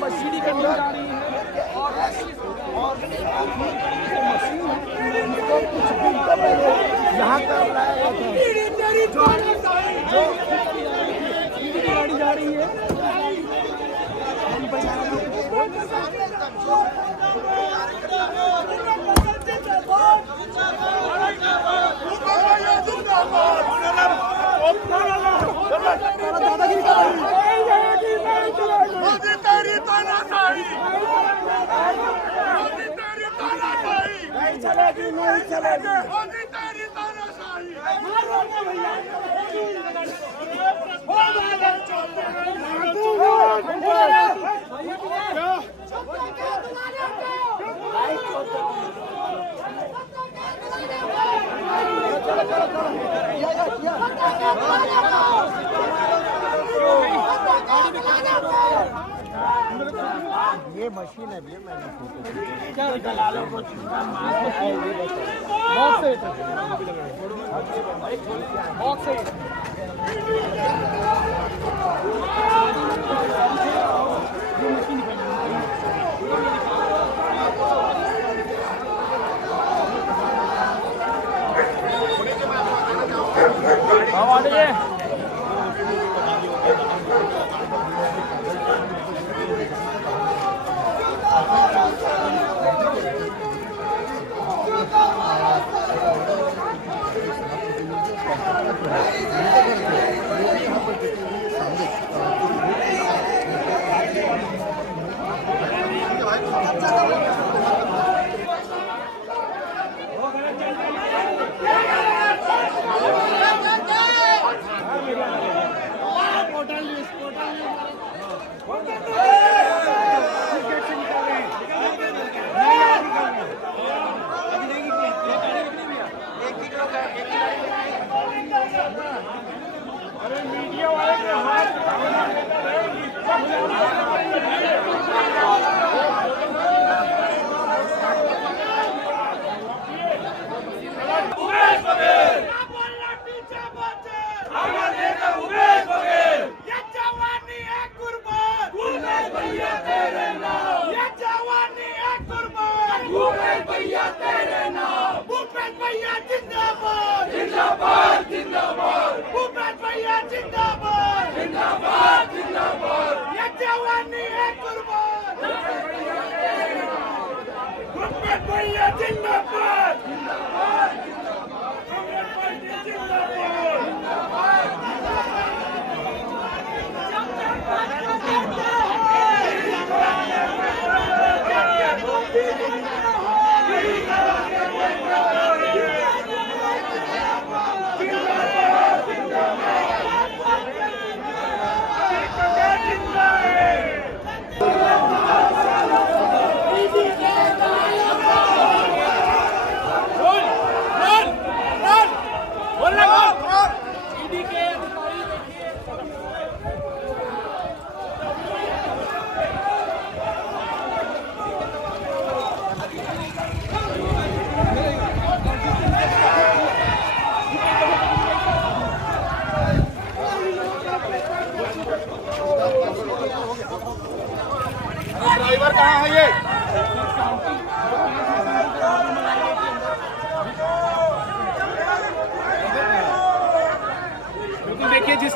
मशीनी के अंदर यहाँ पर गाड़ी जा रही है। ये मशीन है भैया, मैंने फोटो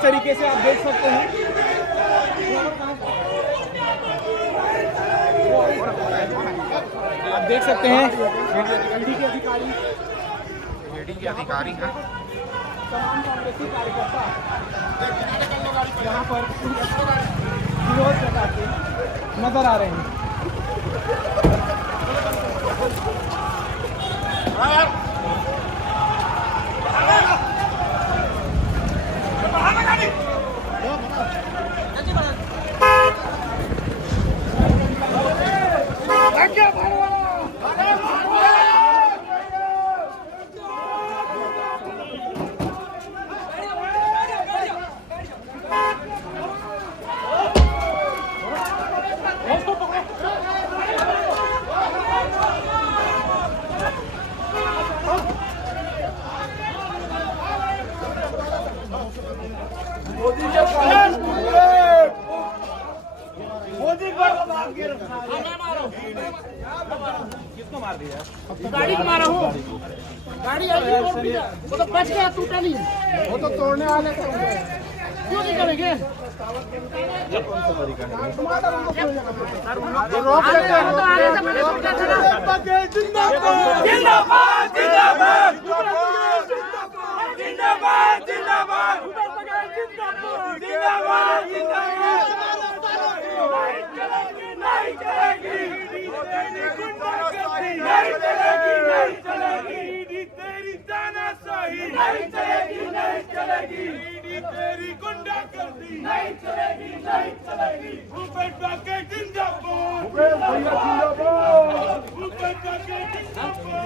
तरीके से आप देख सकते हैं आप देख सकते हैं ईडी के अधिकारी हैं। तमाम कांग्रेसी कार्यकर्ता यहाँ पर विरोध करते नजर आ रहे हैं। मोदी के मोदी पर किसको मार दिया? गाड़ी को मारा हूँ, गाड़ी आई वो तो बच गया, टूटा नहीं, वो तो तोड़ने वाले क्यों नहीं करेंगे? रोक लेते हैं, तो आने से मैंने सोचा था ना। जिंदाबाद जिंदाबाद जिंदाबाद जिंदाबाद जिंदाबाद जिंदाबाद जिंदाबाद नहीं चलेगी नहीं चलेगी नहीं चलेगी तेरी तानाशाही नहीं चलेगी नहीं चलेगी तेरी गुंडागर्दी नहीं चलेगी नहीं चलेगी भूपेश बघेल जिंदाबाद भूपेश भैया जिंदाबाद भूपेश बघेल जिंदाबाद